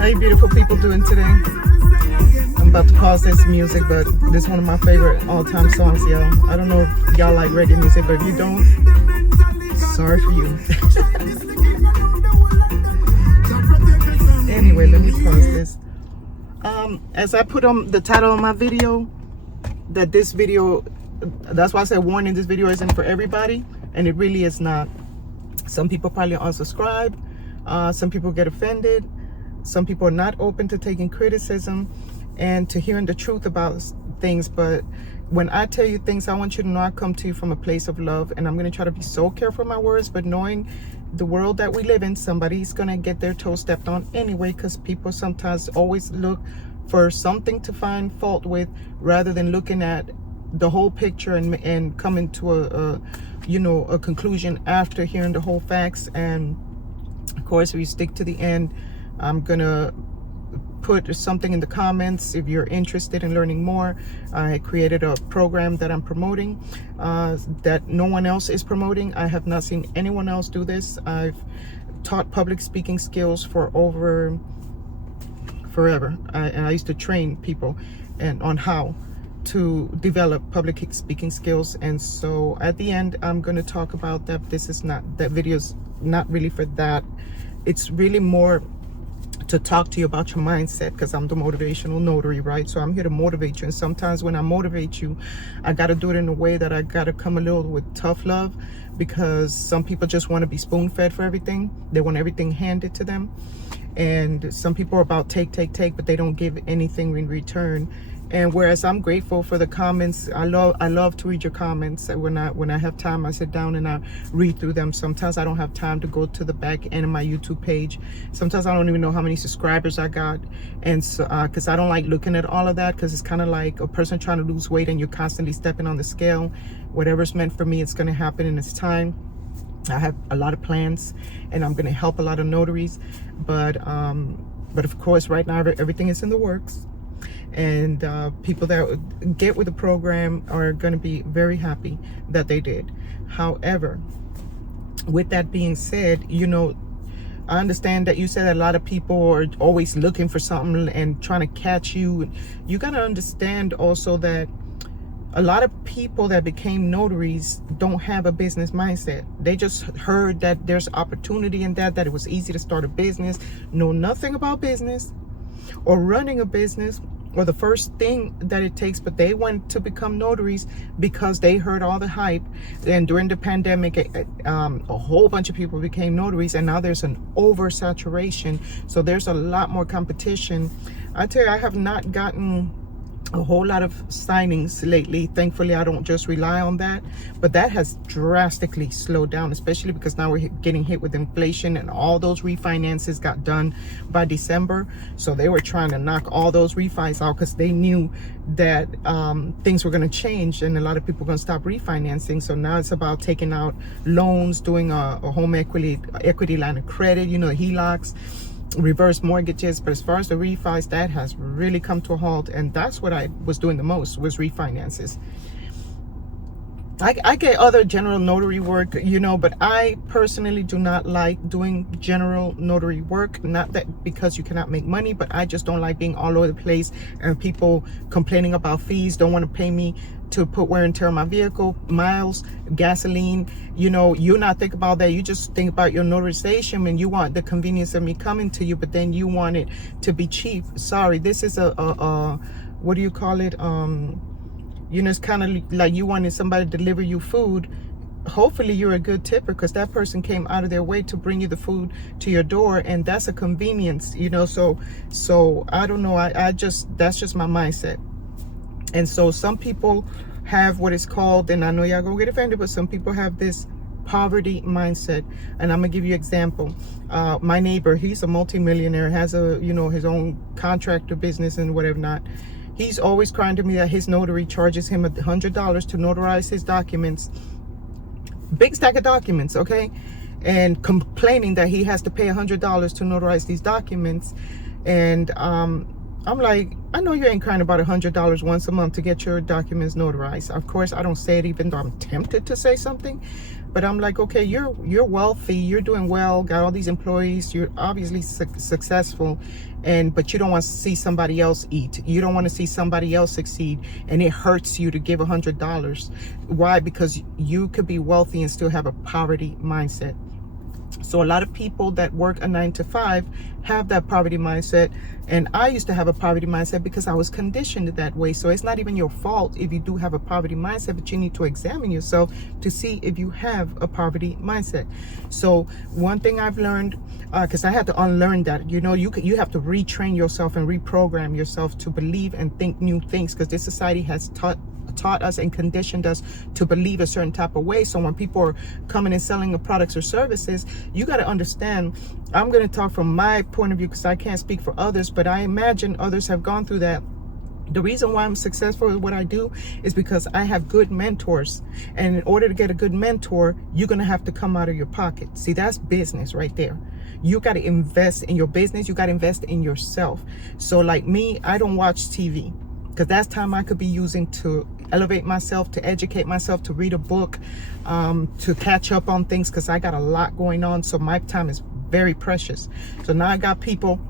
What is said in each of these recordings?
How you beautiful people doing today? I'm about to pause this music, but this is one of my favorite all-time songs, y'all. I don't know if y'all like reggae music, but if you don't, sorry for you. Anyway, let me pause this. As I put on the title of my video, that this video, that's why I said warning, this video isn't for everybody, and it really is not. Some people probably unsubscribe, some people get offended, some people are not open to taking criticism and to hearing the truth about things. But when I tell you things, I want you to know I come to you from a place of love, and I'm going to try to be so careful with my words, but knowing the world that we live in, somebody's going to get their toe stepped on anyway, because people sometimes always look for something to find fault with rather than looking at the whole picture and coming to a conclusion after hearing the whole facts. And of course, if you stick to the end, I'm gonna put something in the comments if you're interested in learning more. I created a program that I'm promoting that no one else is promoting. I have not seen anyone else do this. I've taught public speaking skills for over forever. I used to train people on how to develop public speaking skills. And so at the end, I'm going to talk about that. That video is not really for that. It's really more to talk to you about your mindset, because I'm the motivational notary, right? So I'm here to motivate you. And sometimes when I motivate you, I got to do it in a way that I got to come a little with tough love, because some people just want to be spoon-fed for everything. They want everything handed to them. And some people are about take, but they don't give anything in return. And whereas I'm grateful for the comments, I love to read your comments. When I have time, I sit down and I read through them. Sometimes I don't have time to go to the back end of my YouTube page. Sometimes I don't even know how many subscribers I got. And so, because I don't like looking at all of that, because it's kind of like a person trying to lose weight and you're constantly stepping on the scale. Whatever's meant for me, it's going to happen in its time. I have a lot of plans, and I'm going to help a lot of notaries. But of course, right now, everything is in the works. And people that get with the program are going to be very happy that they did. However, with that being said, I understand that you said that a lot of people are always looking for something and trying to catch you. You got to understand also that a lot of people that became notaries don't have a business mindset. They just heard that there's opportunity in that it was easy to start a business, know nothing about business or running a business, or the first thing that it takes, but they went to become notaries because they heard all the hype. And during the pandemic, a whole bunch of people became notaries, and now there's an oversaturation. So there's a lot more competition. I tell you, I have not gotten a whole lot of signings lately. Thankfully, I don't just rely on that, but that has drastically slowed down, especially because now we're getting hit with inflation, and all those refinances got done by December. So they were trying to knock all those refis out because they knew that things were going to change and a lot of people were going to stop refinancing. So now it's about taking out loans, doing a home equity line of credit, HELOCs, reverse mortgages. But as far as the refis, that has really come to a halt, and that's what I was doing the most, was refinances. I get other general notary work, but I personally do not like doing general notary work. Not that because you cannot make money, but I just don't like being all over the place and people complaining about fees, don't want to pay me to put wear and tear on my vehicle, miles, gasoline. You're not thinking about that. You just think about your notarization, and you want the convenience of me coming to you, but then you want it to be cheap. Sorry, this is a what do you call it? It's kind of like you wanted somebody to deliver you food. Hopefully you're a good tipper, because that person came out of their way to bring you the food to your door, and that's a convenience, so I don't know. That's just my mindset. And so some people have what is called, and I know y'all gonna get offended, but some people have this poverty mindset. And I'm gonna give you an example. My neighbor, he's a multimillionaire, has his own contractor business and whatever not. He's always crying to me that his notary charges him $100 to notarize his documents. Big stack of documents, okay? And complaining that he has to pay $100 to notarize these documents. And I'm like, I know you ain't crying about $100 once a month to get your documents notarized. Of course, I don't say it even though I'm tempted to say something. But I'm like, okay, you're wealthy, you're doing well, got all these employees, you're obviously successful, but you don't want to see somebody else eat. You don't want to see somebody else succeed, and it hurts you to give $100. Why? Because you could be wealthy and still have a poverty mindset. So a lot of people that work a 9 to 5 have that poverty mindset. And I used to have a poverty mindset because I was conditioned that way. So it's not even your fault if you do have a poverty mindset, but you need to examine yourself to see if you have a poverty mindset. So one thing I've learned, because I had to unlearn that, you have to retrain yourself and reprogram yourself to believe and think new things, because this society has taught us and conditioned us to believe a certain type of way. So when people are coming and selling the products or services, you got to understand, I'm going to talk from my point of view because I can't speak for others, but I imagine others have gone through that. The reason why I'm successful at what I do is because I have good mentors. And in order to get a good mentor, you're going to have to come out of your pocket. See, that's business right there. You got to invest in your business. You got to invest in yourself. So like me, I don't watch TV, because that's time I could be using to elevate myself, to educate myself, to read a book, to catch up on things, because I got a lot going on. So my time is very precious. So now I got people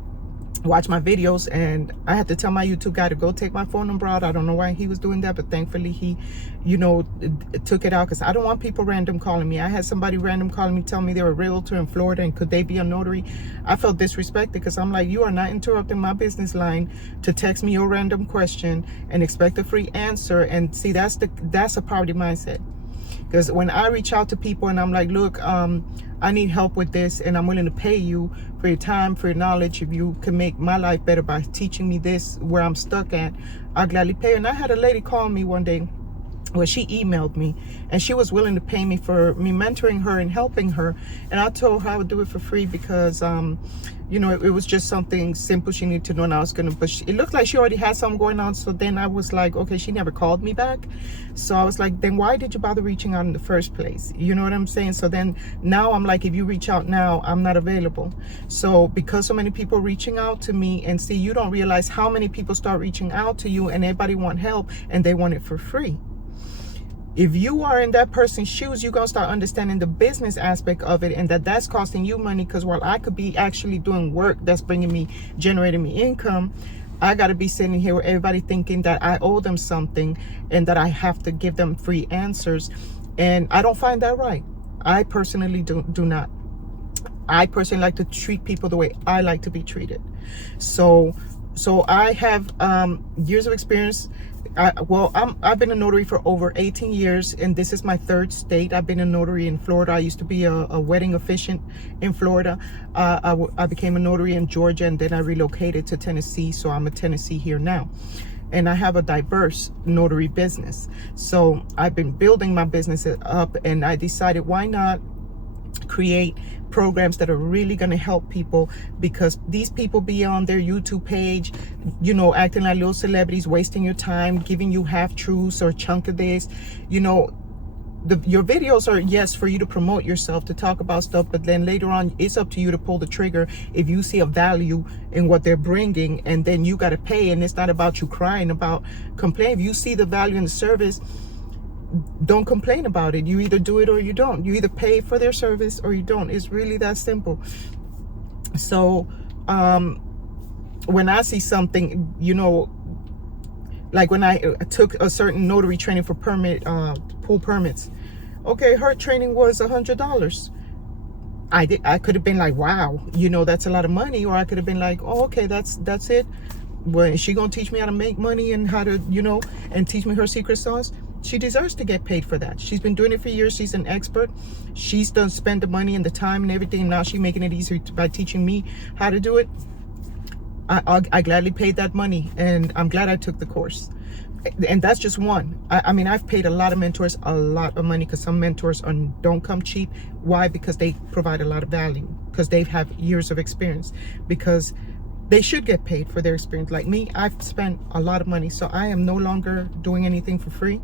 watch my videos, and I had to tell my YouTube guy to go take my phone number out. I don't know why he was doing that, but thankfully he, took it out, because I don't want people random calling me. I had somebody random calling me, telling me they were a realtor in Florida and could they be a notary. I felt disrespected, because I'm like, you are not interrupting my business line to text me your random question and expect a free answer. And see, that's a poverty mindset. Because when I reach out to people and I'm like, look, I need help with this, and I'm willing to pay you for your time, for your knowledge, if you can make my life better by teaching me this where I'm stuck at, I'll gladly pay. And I had a lady call me one day, well, she emailed me, and she was willing to pay me for me mentoring her and helping her. And I told her I would do it for free because, it was just something simple she needed to know, and I was gonna, but it looked like she already had something going on. So then I was like, okay, she never called me back. So I was like, then why did you bother reaching out in the first place? You know what I'm saying? So then now I'm like, if you reach out now, I'm not available. So because so many people are reaching out to me, and see, you don't realize how many people start reaching out to you, and everybody want help and they want it for free. If you are in that person's shoes, you're going to start understanding the business aspect of it, and that's costing you money. Because while I could be actually doing work that's generating me income, I got to be sitting here with everybody thinking that I owe them something and that I have to give them free answers. And I don't find that right. I personally do not. I personally like to treat people the way I like to be treated. So I have years of experience. I've been a notary for over 18 years, and this is my 3rd state. I've been a notary in Florida. I used to be a wedding officiant in Florida. I became a notary in Georgia, and then I relocated to Tennessee. So I'm a Tennessee here now. And I have a diverse notary business. So I've been building my business up, and I decided, why not create programs that are really going to help people, because these people be on their YouTube page, acting like little celebrities, wasting your time, giving you half truths or chunk of this. Your videos are, yes, for you to promote yourself, to talk about stuff, but then later on it's up to you to pull the trigger if you see a value in what they're bringing, and then you got to pay. And it's not about you crying about complaining. If you see the value in the service, don't complain about it. You either do it or you don't. You either pay for their service or you don't. It's really that simple. So when I see something, like when I took a certain notary training for pull permits, okay, her training was $100. I could have been like, wow, that's a lot of money. Or I could have been like, oh, okay, that's it. Well, is she gonna teach me how to make money and how to, and teach me her secret sauce? She deserves to get paid for that. She's been doing it for years. She's an expert. She's done spend the money and the time and everything. And now she's making it easier by teaching me how to do it. I gladly paid that money, and I'm glad I took the course. And that's just one. I mean, I've paid a lot of mentors a lot of money, because some mentors don't come cheap. Why? Because they provide a lot of value, because they have years of experience, because they should get paid for their experience. Like me, I've spent a lot of money, so I am no longer doing anything for free.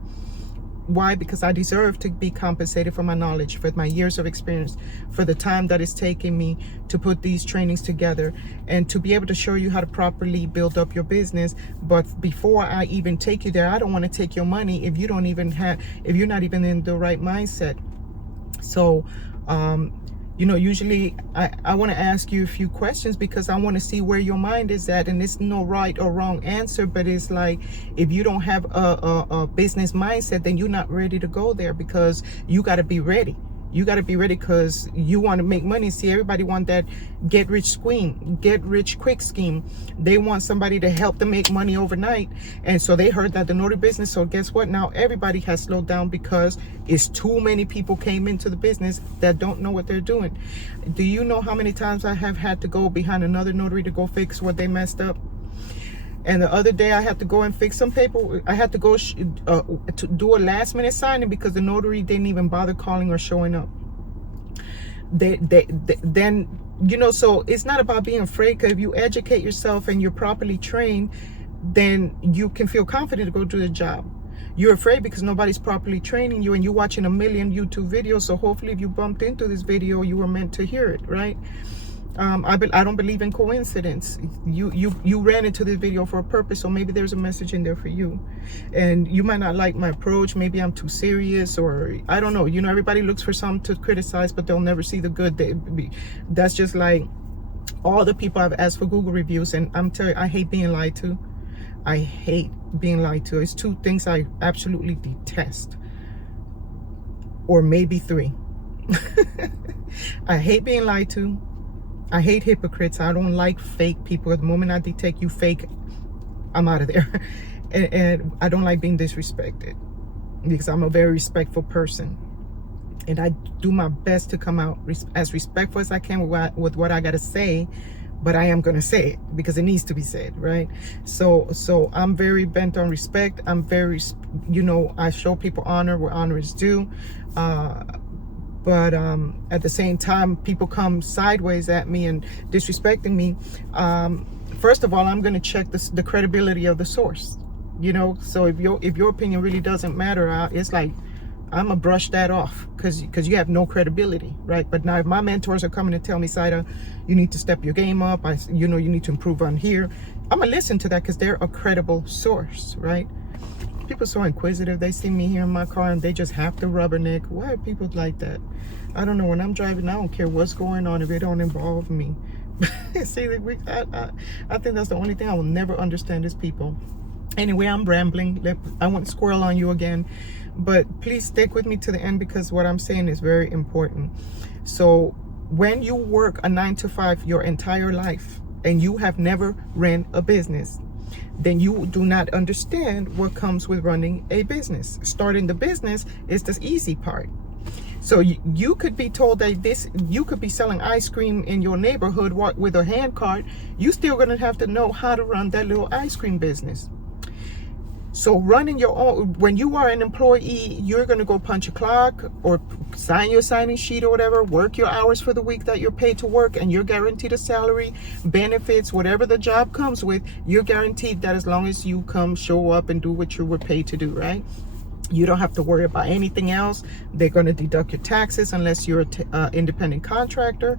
Why? Because I deserve to be compensated for my knowledge, for my years of experience, for the time that it's taking me to put these trainings together, and to be able to show you how to properly build up your business. But before I even take you there, I don't want to take your money if you don't even have, if you're not even in the right mindset. So, you know, usually I want to ask you a few questions because I want to see where your mind is at. And it's no right or wrong answer, but it's like, if you don't have a business mindset, then you're not ready to go there, because you got to be ready. You got to be ready because you want to make money. See, everybody want that get rich quick scheme. They want somebody to help them make money overnight. And so they heard that the notary business. So guess what? Now everybody has slowed down because it's too many people came into the business that don't know what they're doing. Do you know how many times I have had to go behind another notary to go fix what they messed up? And the other day I had to go and fix some paper. I had to go to do a last minute signing because the notary didn't even bother calling or showing up. Then, you know, so it's not about being afraid, because if you educate yourself and you're properly trained, then you can feel confident to go do the job. You're afraid because nobody's properly training you, and you're watching a million YouTube videos. So hopefully if you bumped into this video, you were meant to hear it, right? I don't believe in coincidence. You ran into this video for a purpose, so maybe there's a message in there for you. And you might not like my approach. Maybe I'm too serious, or I don't know. You know, everybody looks for something to criticize, but they'll never see the good. That's just like all the people I've asked for Google reviews, and I'm telling you, I hate being lied to. I hate being lied to. It's two things I absolutely detest, or maybe three. I hate being lied to. I hate hypocrites. I don't like fake people. At the moment I detect you fake, I'm out of there. And I don't like being disrespected, because I'm a very respectful person. And I do my best to come out as respectful as I can with what I got to say. But I am going to say it because it needs to be said, right? So I'm very bent on respect. I'm very, you know, I show people honor where honor is due. But at the same time, people come sideways at me and disrespecting me. First of all, I'm going to check the credibility of the source. You know, so if your opinion really doesn't matter, it's like I'm gonna brush that off because you have no credibility, right? But now if my mentors are coming to tell me, Saida, you need to step your game up. You know, you need to improve on here. I'm gonna listen to that because they're a credible source, right? People are so inquisitive. They see me here in my car and they just have to rubberneck. Why are people like that? I don't know. When I'm driving, I don't care what's going on if it don't involve me. See, I think that's the only thing I will never understand is people. Anyway, I'm rambling. I won't squirrel on you again. But please stick with me to the end because what I'm saying is very important. So when you work a 9-to-5 your entire life and you have never ran a business, then you do not understand what comes with running a business. Starting the business is the easy part. So you could be told that you could be selling ice cream in your neighborhood with a hand cart. You still gonna have to know how to run that little ice cream business. So running your own, when you are an employee, you're going to go punch a clock or sign your signing sheet or whatever, work your hours for the week that you're paid to work, and you're guaranteed a salary, benefits, whatever the job comes with, you're guaranteed that as long as you come, show up and do what you were paid to do, right? You don't have to worry about anything else. They're going to deduct your taxes unless you're an independent contractor.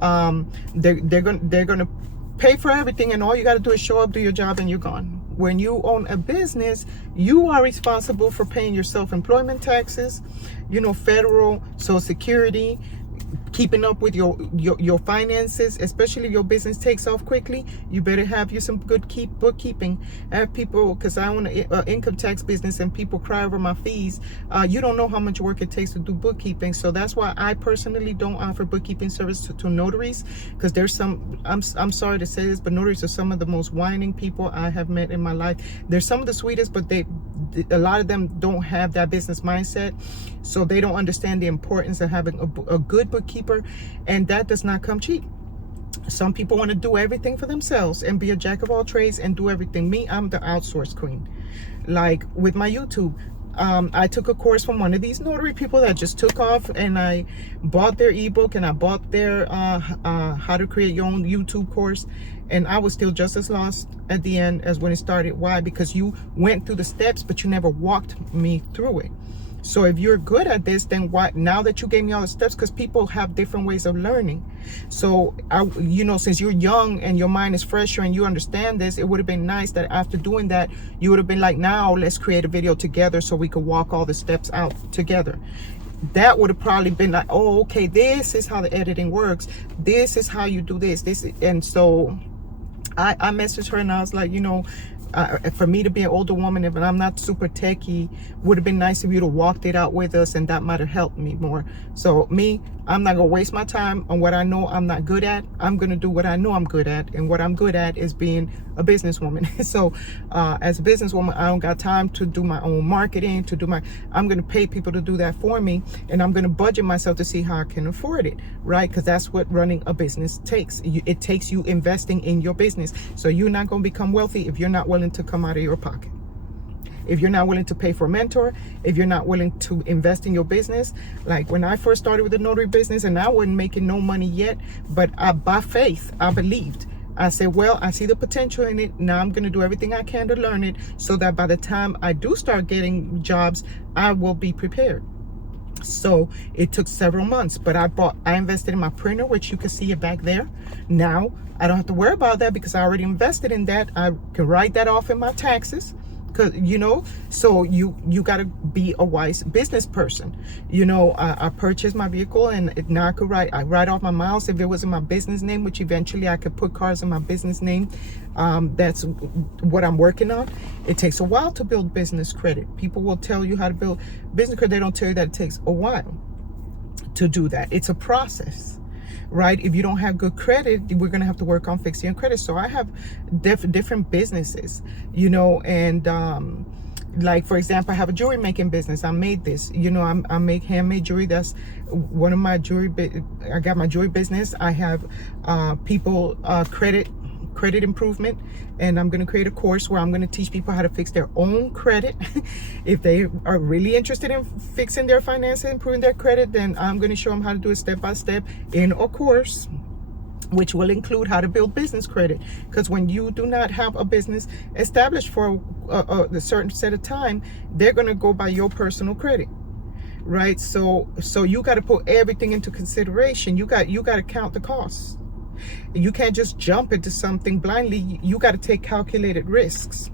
They're going to pay for everything, and all you got to do is show up, do your job, and you're gone. When you own a business, you are responsible for paying your self-employment taxes, you know, federal, Social Security, keeping up with your finances, especially if your business takes off quickly. You better have you some good bookkeeping. I have people, because I own an income tax business and people cry over my fees. You don't know how much work it takes to do bookkeeping. So that's why I personally don't offer bookkeeping service to notaries, because there's some, I'm sorry to say this, but notaries are some of the most whining people I have met in my life. They're some of the sweetest, but a lot of them don't have that business mindset. So they don't understand the importance of having a good bookkeeper, and that does not come cheap. Some people want to do everything for themselves and be a jack of all trades and do everything. Me, I'm the outsource queen. Like with my YouTube, I took a course from one of these notary people that just took off, and I bought their ebook and I bought their how to create your own YouTube course, and I was still just as lost at the end as when it started. Why? Because you went through the steps, but you never walked me through it. So if you're good at this, then why, now that you gave me all the steps, because people have different ways of learning. So since you're young and your mind is fresher and you understand this, it would have been nice that after doing that, you would have been like, now let's create a video together so we could walk all the steps out together. That would have probably been like, oh, okay, this is how the editing works. This is how you do this. And so I messaged her and I was like, for me to be an older woman, if I'm not super techie, would have been nice if you'd have walked it out with us, and that might have helped me more. So I'm not gonna waste my time on what I know I'm not good at. I'm gonna do what I know I'm good at, and what I'm good at is being a businesswoman. So as a businesswoman, I don't got time to do my own marketing, I'm gonna pay people to do that for me, and I'm gonna budget myself to see how I can afford it, right? Because that's what running a business takes. It takes you investing in your business. So you're not gonna become wealthy if you're not willing to come out of your pocket. If you're not willing to pay for a mentor, if you're not willing to invest in your business. Like when I first started with the notary business, and I wasn't making no money yet, but by faith, I believed. I said, well, I see the potential in it. Now I'm going to do everything I can to learn it so that by the time I do start getting jobs, I will be prepared. So it took several months, but I invested in my printer, which you can see it back there. Now I don't have to worry about that because I already invested in that. I can write that off in my taxes. Cause so you got to be a wise business person. I purchased my vehicle, and now I write off my miles if it was in my business name, which eventually I could put cars in my business name. That's what I'm working on. It takes a while to build business credit. People will tell you how to build business credit. They don't tell you that it takes a while to do that. It's a process. Right? If you don't have good credit, we're going to have to work on fixing your credit. So I have different businesses, and like, for example, I have a jewelry making business. I made this, I make handmade jewelry. That's one of my I got my jewelry business. I have people credit improvement, and I'm going to create a course where I'm going to teach people how to fix their own credit. If they are really interested in fixing their finances, improving their credit, then I'm going to show them how to do it step by step in a course, which will include how to build business credit. Because when you do not have a business established for a certain set of time, they're going to go by your personal credit. Right? So you got to put everything into consideration. You got to count the costs. You can't just jump into something blindly. You got to take calculated risks.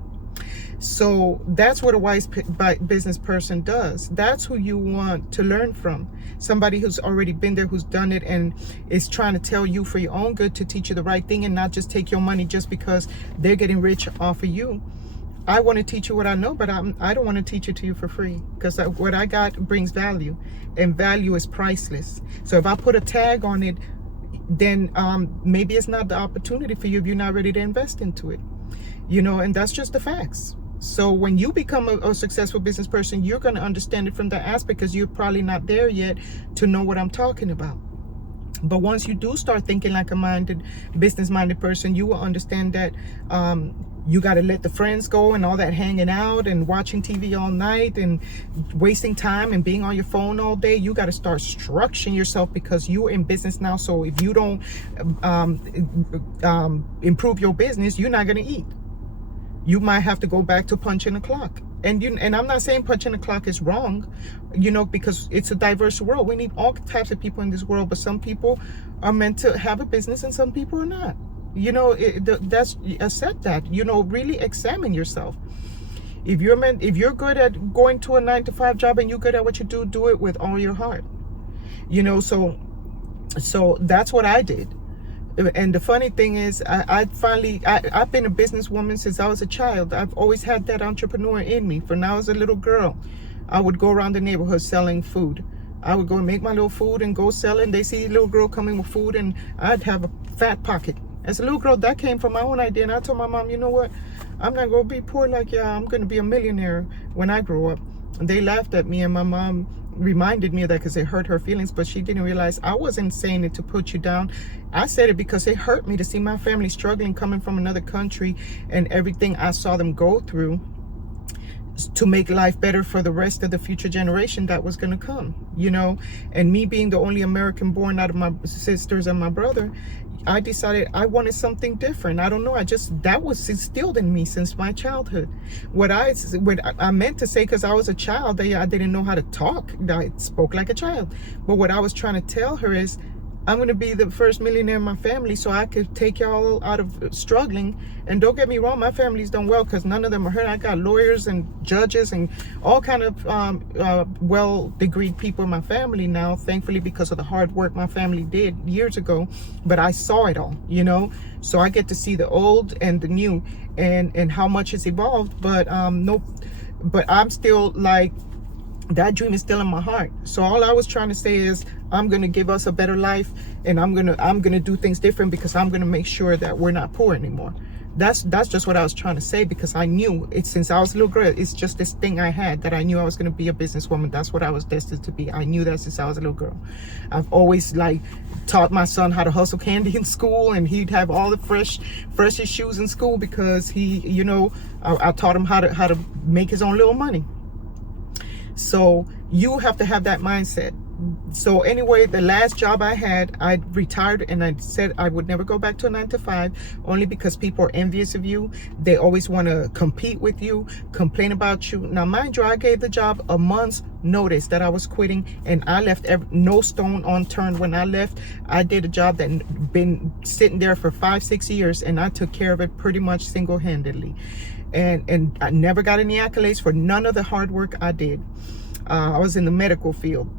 So that's what a wise business person does. That's who you want to learn from. Somebody who's already been there, who's done it, and is trying to tell you for your own good to teach you the right thing, and not just take your money just because they're getting rich off of you. I want to teach you what I know, but I don't want to teach it to you for free, because what I got brings value, and value is priceless. So if I put a tag on it, then maybe it's not the opportunity for you if you're not ready to invest into it, and that's just the facts. So when you become a successful business person, you're going to understand it from that aspect, because you're probably not there yet to know what I'm talking about. But once you do start thinking like a business-minded person, you will understand that you got to let the friends go and all that hanging out and watching TV all night and wasting time and being on your phone all day. You got to start structuring yourself, because you're in business now. So if you don't improve your business, you're not going to eat. You might have to go back to punching the clock. And I'm not saying punching the clock is wrong, because it's a diverse world. We need all types of people in this world, but some people are meant to have a business and some people are not. Accept that. Really examine yourself. If you're good at going to a 9-to-5 job and you're good at what you do it with all your heart. So that's what I did. And the funny thing is, I've been a businesswoman since I was a child. I've always had that entrepreneur in me. From when I was a little girl, I would go around the neighborhood selling food. I would go and make my little food and go sell it. And they see a little girl coming with food, and I'd have a fat pocket. As a little girl, that came from my own idea. And I told my mom, you know what? I'm not going to be poor like you. I'm going to be a millionaire when I grow up. And they laughed at me, and my mom reminded me of that because it hurt her feelings, but she didn't realize I wasn't saying it to put you down. I said it because it hurt me to see my family struggling, coming from another country, and everything I saw them go through to make life better for the rest of the future generation that was going to come, and me being the only American born out of my sisters and my brother, I decided I wanted something different. I don't know. That was instilled in me since my childhood. What I meant to say, because I was a child, I didn't know how to talk. I spoke like a child. But what I was trying to tell her is, I'm going to be the first millionaire in my family so I could take y'all out of struggling. And don't get me wrong, my family's done well because none of them are hurt. I got lawyers and judges and all kind of well-degreed people in my family now, thankfully, because of the hard work my family did years ago. But I saw it all, you know, so I get to see the old and the new and how much it's evolved. But nope, but I'm still like, that dream is still in my heart. So all I was trying to say is, I'm going to give us a better life, and I'm going to do things different, because I'm going to make sure that we're not poor anymore. That's just what I was trying to say, because I knew it since I was a little girl. It's just this thing I had that I knew I was going to be a businesswoman. That's what I was destined to be. I knew that since I was a little girl. I've always like taught my son how to hustle candy in school, and he'd have all the freshest shoes in school because he, you know, I taught him how to make his own little money. So you have to have that mindset. So anyway, the last job I had, I retired, and I said I would never go back to a 9-to-5, only because people are envious of you. They always want to compete with you, complain about you. Now, mind you, I gave the job a month's notice that I was quitting, and I left no stone unturned. When I left, I did a job that been sitting there for 5-6 years, and I took care of it pretty much single-handedly. And I never got any accolades for none of the hard work I did. I was in the medical field.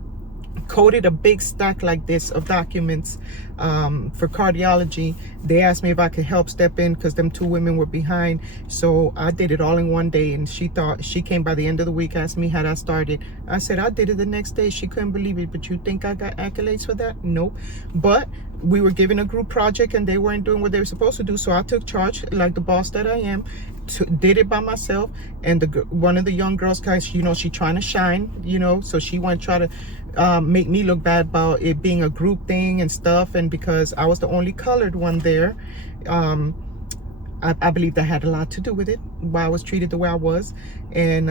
Coded a big stack like this of documents for cardiology. They asked me if I could help step in because them 2 women were behind. So I did it all in one day, and she came by the end of the week, asked me how I started. I said I did it the next day. She couldn't believe it. But you think I got accolades for that? Nope. But we were given a group project, and they weren't doing what they were supposed to do. So I took charge like the boss that I am. Did it by myself. And one of the young girls, guys, you know, she trying to shine, you know, so she went try to make me look bad about it being a group thing and stuff. And because I was the only colored one there, I believe that had a lot to do with it, why I was treated the way I was. And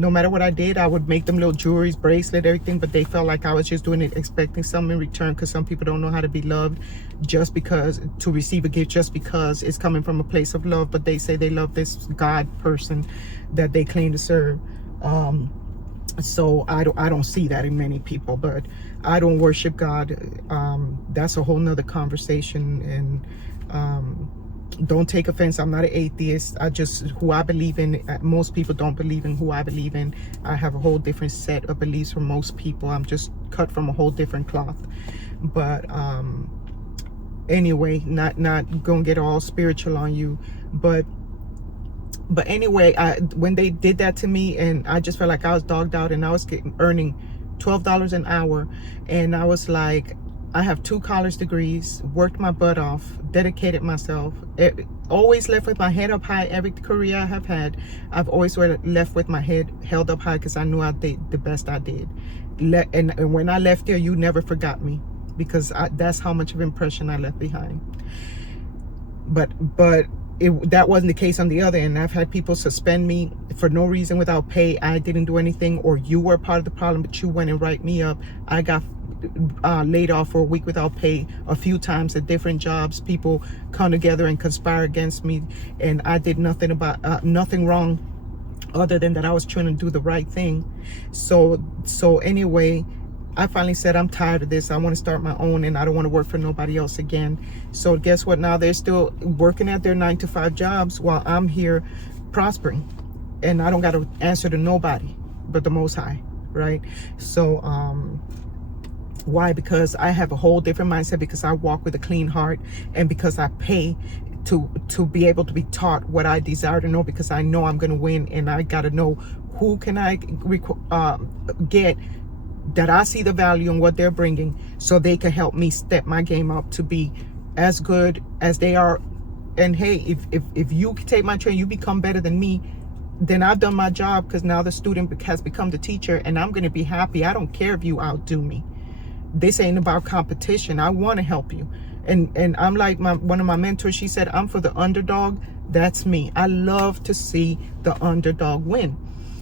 no matter what I did, I would make them little jewelries, bracelet, everything, but they felt like I was just doing it expecting something in return, because some people don't know how to be loved just because, to receive a gift just because it's coming from a place of love, but they say they love this God person that they claim to serve. So I don't see that in many people, but I don't worship God. That's a whole nother conversation. And don't take offense, I'm not an atheist. Who I believe in, most people don't believe in who I believe in. I have a whole different set of beliefs from most people. I'm just cut from a whole different cloth. But anyway, not gonna get all spiritual on you, but anyway, when they did that to me, and I just felt like I was dogged out, and I was earning $12 an hour, and I was like, I have 2 college degrees, worked my butt off, dedicated myself, always left with my head up high. Every career I have had, I've always left with my head held up high, because I knew I did the best I did. And when I left there, you never forgot me, because that's how much of an impression I left behind. But that wasn't the case on the other end. I've had people suspend me for no reason, without pay. I didn't do anything, or you were part of the problem, but you went and write me up. I got laid off for a week without pay a few times at different jobs. People come together and conspire against me, and I did nothing wrong, other than that I was trying to do the right thing. So anyway, I finally said, I'm tired of this. I want to start my own, and I don't want to work for nobody else again. So guess what? Now they're still working at their 9-to-5 jobs while I'm here prospering, and I don't got to answer to nobody but the Most High, right? So why? Because I have a whole different mindset, because I walk with a clean heart, and because I pay to be able to be taught what I desire to know, because I know I'm going to win, and I got to know who can I get that I see the value in what they're bringing, so they can help me step my game up to be as good as they are. And hey, if you take my training, you become better than me, then I've done my job, because now the student has become the teacher, and I'm going to be happy. I don't care if you outdo me. This ain't about competition. I want to help you. And I'm like one of my mentors, she said, I'm for the underdog. That's me. I love to see the underdog win.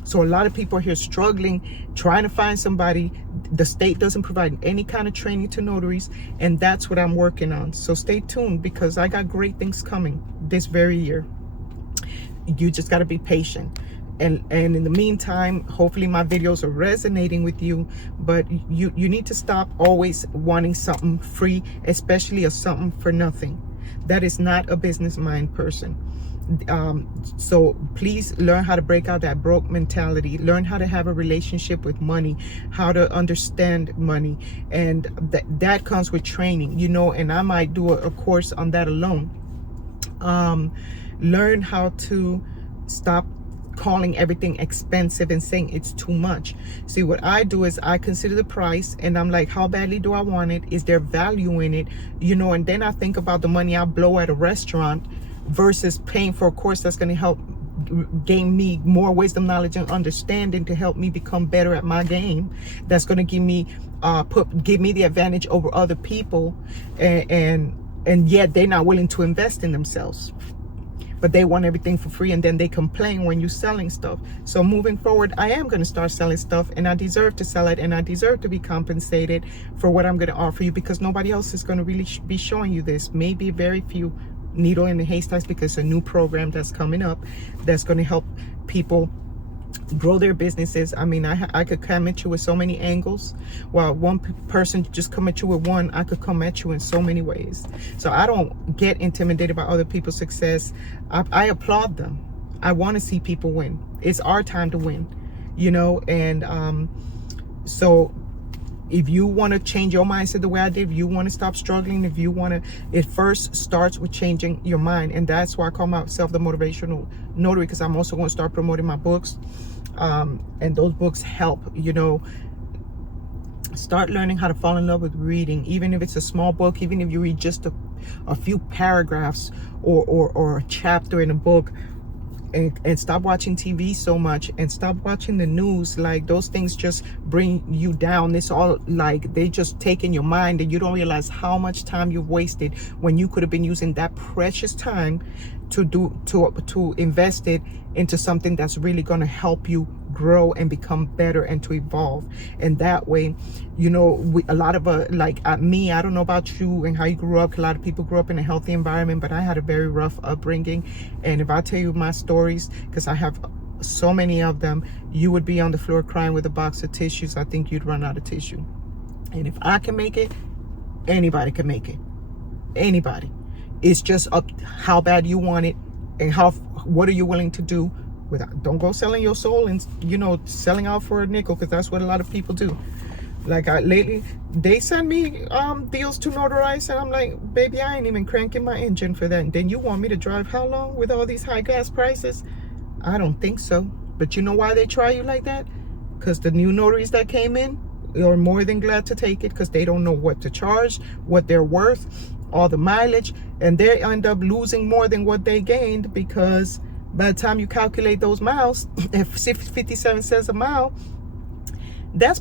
So a lot of people are here struggling, trying to find somebody. The state doesn't provide any kind of training to notaries, and that's what I'm working on. So stay tuned, because I got great things coming this very year. You just got to be patient. And in the meantime, hopefully my videos are resonating with you, but you need to stop always wanting something free, especially a something for nothing. That is not a business mind person. So please learn how to break out that broke mentality, learn how to have a relationship with money, how to understand money, and that comes with training, you know, and I might do a course on that alone. Learn how to stop calling everything expensive and saying it's too much. See, what I do is I consider the price, and I'm like, how badly do I want it? Is there value in it? You know, and then I think about the money I blow at a restaurant versus paying for a course that's going to help gain me more wisdom, knowledge, and understanding to help me become better at my game. That's going to give me the advantage over other people, and yet they're not willing to invest in themselves. But they want everything for free, and then they complain when you're selling stuff. So moving forward, I am going to start selling stuff, and I deserve to sell it, and I deserve to be compensated for what I'm going to offer you, because nobody else is going to really be showing you this. Maybe very few, needle in the haystacks, because it's a new program that's coming up that's going to help people grow their businesses. I mean, I could come at you with so many angles. While one person just come at you with one, I could come at you in so many ways. So I don't get intimidated by other people's success. I applaud them. I want to see people win. It's our time to win, you know. And so if you want to change your mindset the way I did, if you want to stop struggling, if you want to, it first starts with changing your mind. And that's why I call myself the motivational notary, because I'm also going to start promoting my books. And those books help, you know. Start learning how to fall in love with reading, even if it's a small book, even if you read just a few paragraphs or a chapter in a book. And stop watching TV so much, and stop watching the news. Like, those things just bring you down. It's all like they just take in your mind, and you don't realize how much time you've wasted when you could have been using that precious time to invest it into something that's really going to help you grow and become better and to evolve. And that way, you know, a lot of like me, I don't know about you and how you grew up. A lot of people grew up in a healthy environment, but I had a very rough upbringing. And if I tell you my stories, because I have so many of them, you would be on the floor crying with a box of tissues. I think you'd run out of tissue. And if I can make it, anybody can make it. Anybody. It's just up how bad you want it, and what are you willing to do without. Don't go selling your soul and, you know, selling out for a nickel, because that's what a lot of people do. Like, lately they send me deals to notarize, and I'm like, baby, I ain't even cranking my engine for that. And then you want me to drive how long with all these high gas prices? I don't think so. But you know why they try you like that? Because the new notaries that came in are more than glad to take it, because they don't know what to charge, what they're worth, all the mileage, and they end up losing more than what they gained, because by the time you calculate those miles, if 57 cents a mile, that's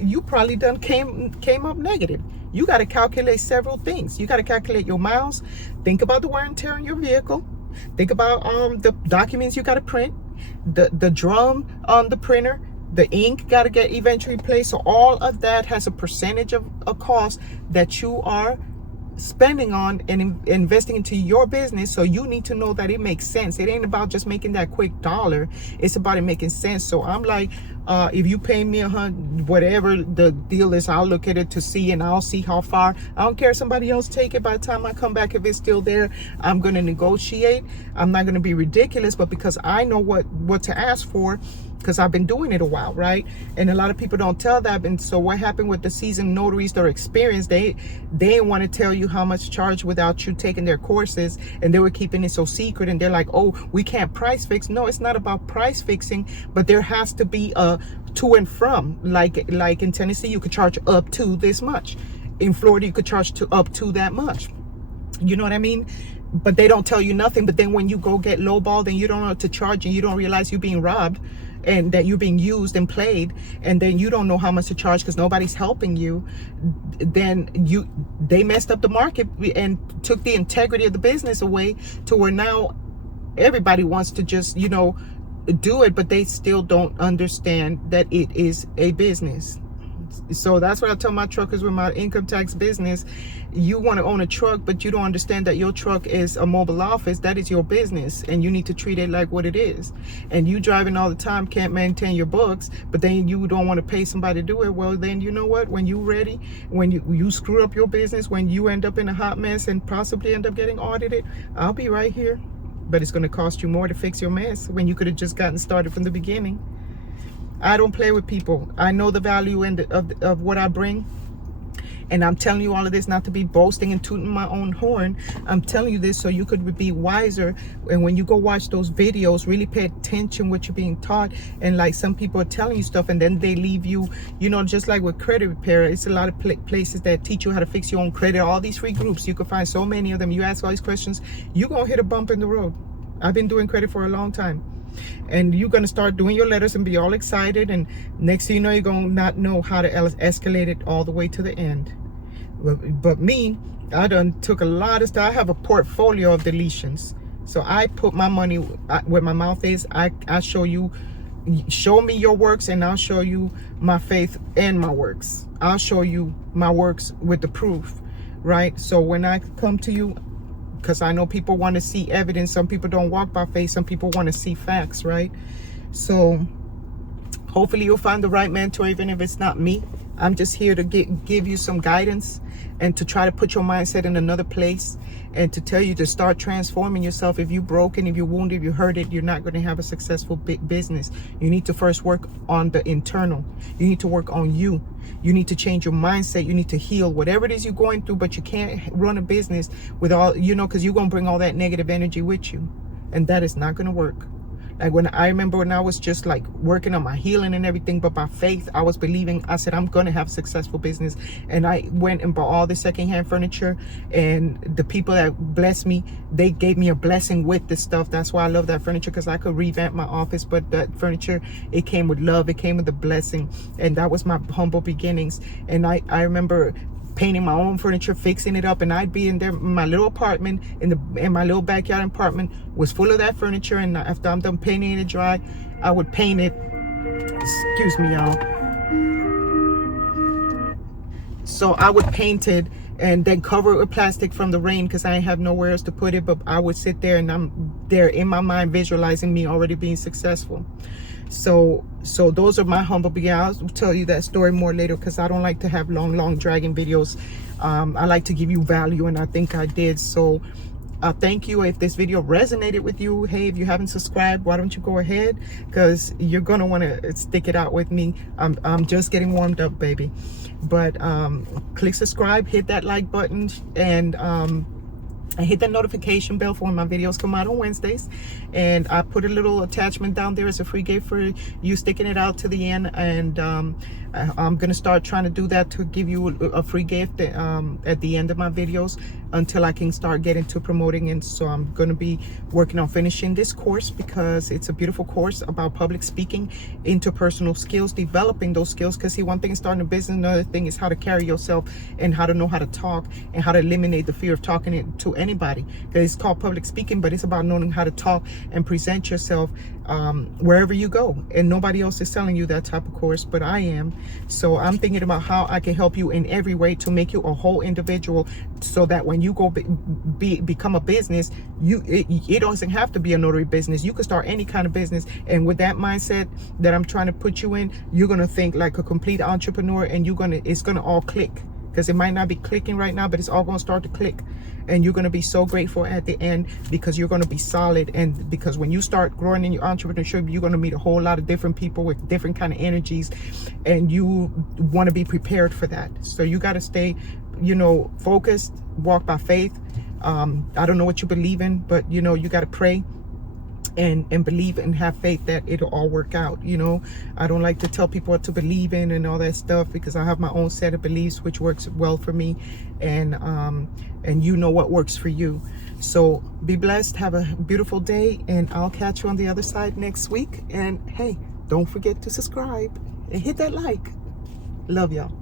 you probably done came up negative. You got to calculate several things. You got to calculate your miles, think about the wear and tear on your vehicle, think about the documents you got to print, the drum on the printer, the ink got to get eventually replaced. So all of that has a percentage of a cost that you are spending on and investing into your business. So you need to know that it makes sense. It ain't about just making that quick dollar. It's about it making sense. So I'm like, if you pay me $100, whatever the deal is, I'll look at it to see, and I'll see how far. I don't care if somebody else take it. By the time I come back, if it's still there, I'm going to negotiate. I'm not going to be ridiculous, but because I know what to ask for, because I've been doing it a while, right? And a lot of people don't tell that. And so what happened with the seasoned notaries that are experienced, they didn't want to tell you how much to charge without you taking their courses, and they were keeping it so secret. And they're like, oh, we can't price fix. No, it's not about price fixing, but there has to be a to and from. Like in Tennessee, you could charge up to this much. In Florida, you could charge up to that much. You know what I mean? But they don't tell you nothing. But then when you go get lowballed and you don't know what to charge, and you don't realize you're being robbed, and that you're being used and played, and then you don't know how much to charge because nobody's helping you, then they messed up the market and took the integrity of the business away, to where now everybody wants to just, you know, do it, but they still don't understand that it is a business. So that's what I tell my truckers with my income tax business. You want to own a truck, but you don't understand that your truck is a mobile office. That is your business, and you need to treat it like what it is. And you driving all the time, can't maintain your books, but then you don't want to pay somebody to do it. Well, then you know what? When you're ready, when you screw up your business, when you end up in a hot mess and possibly end up getting audited, I'll be right here. But it's going to cost you more to fix your mess when you could have just gotten started from the beginning. I don't play with people. I know the value of what I bring. And I'm telling you all of this not to be boasting and tooting my own horn. I'm telling you this so you could be wiser. And when you go watch those videos, really pay attention what you're being taught. And like some people are telling you stuff and then they leave you, you know, just like with credit repair. It's a lot of places that teach you how to fix your own credit. All these free groups, you can find so many of them. You ask all these questions, you're going to hit a bump in the road. I've been doing credit for a long time. And you're going to start doing your letters and be all excited, and next thing you know, you're going to not know how to escalate it all the way to the end. But me, I done took a lot of stuff. I have a portfolio of deletions, so I put my money where my mouth is. I show you, show me your works, and I'll show you my faith and my works. I'll show you my works with the proof, right? So when I come to you, because I know people want to see evidence. Some people don't walk by faith. Some people want to see facts, right? So hopefully you'll find the right mentor, even if it's not me. I'm just here to give you some guidance and to try to put your mindset in another place and to tell you to start transforming yourself. If you're broken, if you're wounded, if you hurt it, you're not going to have a successful big business. You need to first work on the internal. You need to work on you. You need to change your mindset. You need to heal whatever it is you're going through, but you can't run a business with all, you know, because you're going to bring all that negative energy with you. And that is not going to work. Like when I remember when I was just like working on my healing and everything, but by faith, I was believing, I said, I'm going to have a successful business. And I went and bought all the secondhand furniture, and the people that blessed me, they gave me a blessing with this stuff. That's why I love that furniture, because I could revamp my office, but that furniture, it came with love. It came with a blessing. And that was my humble beginnings. And I remember painting my own furniture, fixing it up, and I'd be in there. My little apartment in my little backyard apartment was full of that furniture, and after I'm done painting it dry, I would paint it. Excuse me, y'all. So I would paint it and then cover it with plastic from the rain, because I didn't have nowhere else to put it. But I would sit there and I'm there in my mind visualizing me already being successful. So those are my humble beginnings. I'll tell you that story more later, because I don't like to have long dragging videos. I like to give you value, and I think I did. So thank you. If this video resonated with you, hey, if you haven't subscribed, why don't you go ahead, because you're gonna want to stick it out with me. I'm just getting warmed up, baby. But click subscribe, hit that like button, and hit that notification bell for when my videos come out on Wednesdays. And I put a little attachment down there as a free gift for you sticking it out to the end. And I'm gonna start trying to do that to give you a free gift at the end of my videos, until I can start getting to promoting. And so I'm gonna be working on finishing this course, because it's a beautiful course about public speaking, interpersonal skills, developing those skills. Because see, one thing is starting a business, another thing is how to carry yourself and how to know how to talk and how to eliminate the fear of talking it to anybody. Because it's called public speaking, but it's about knowing how to talk and present yourself wherever you go. And nobody else is telling you that type of course, but I am. So I'm thinking about how I can help you in every way to make you a whole individual, so that when you go become a business, it doesn't have to be a notary business. You can start any kind of business. And with that mindset that I'm trying to put you in, you're gonna think like a complete entrepreneur, and it's gonna all click. Because it might not be clicking right now, but it's all gonna start to click. And you're gonna be so grateful at the end, because you're gonna be solid. And because when you start growing in your entrepreneurship, you're gonna meet a whole lot of different people with different kind of energies, and you wanna be prepared for that. So you gotta stay, you know, focused, walk by faith. I don't know what you believe in, but you know, you gotta pray and believe and have faith that it'll all work out. You know, I don't like to tell people what to believe in and all that stuff, because I have my own set of beliefs which works well for me, and you know what works for you. So be blessed, have a beautiful day, and I'll catch you on the other side next week. And hey, don't forget to subscribe and hit that like. Love y'all.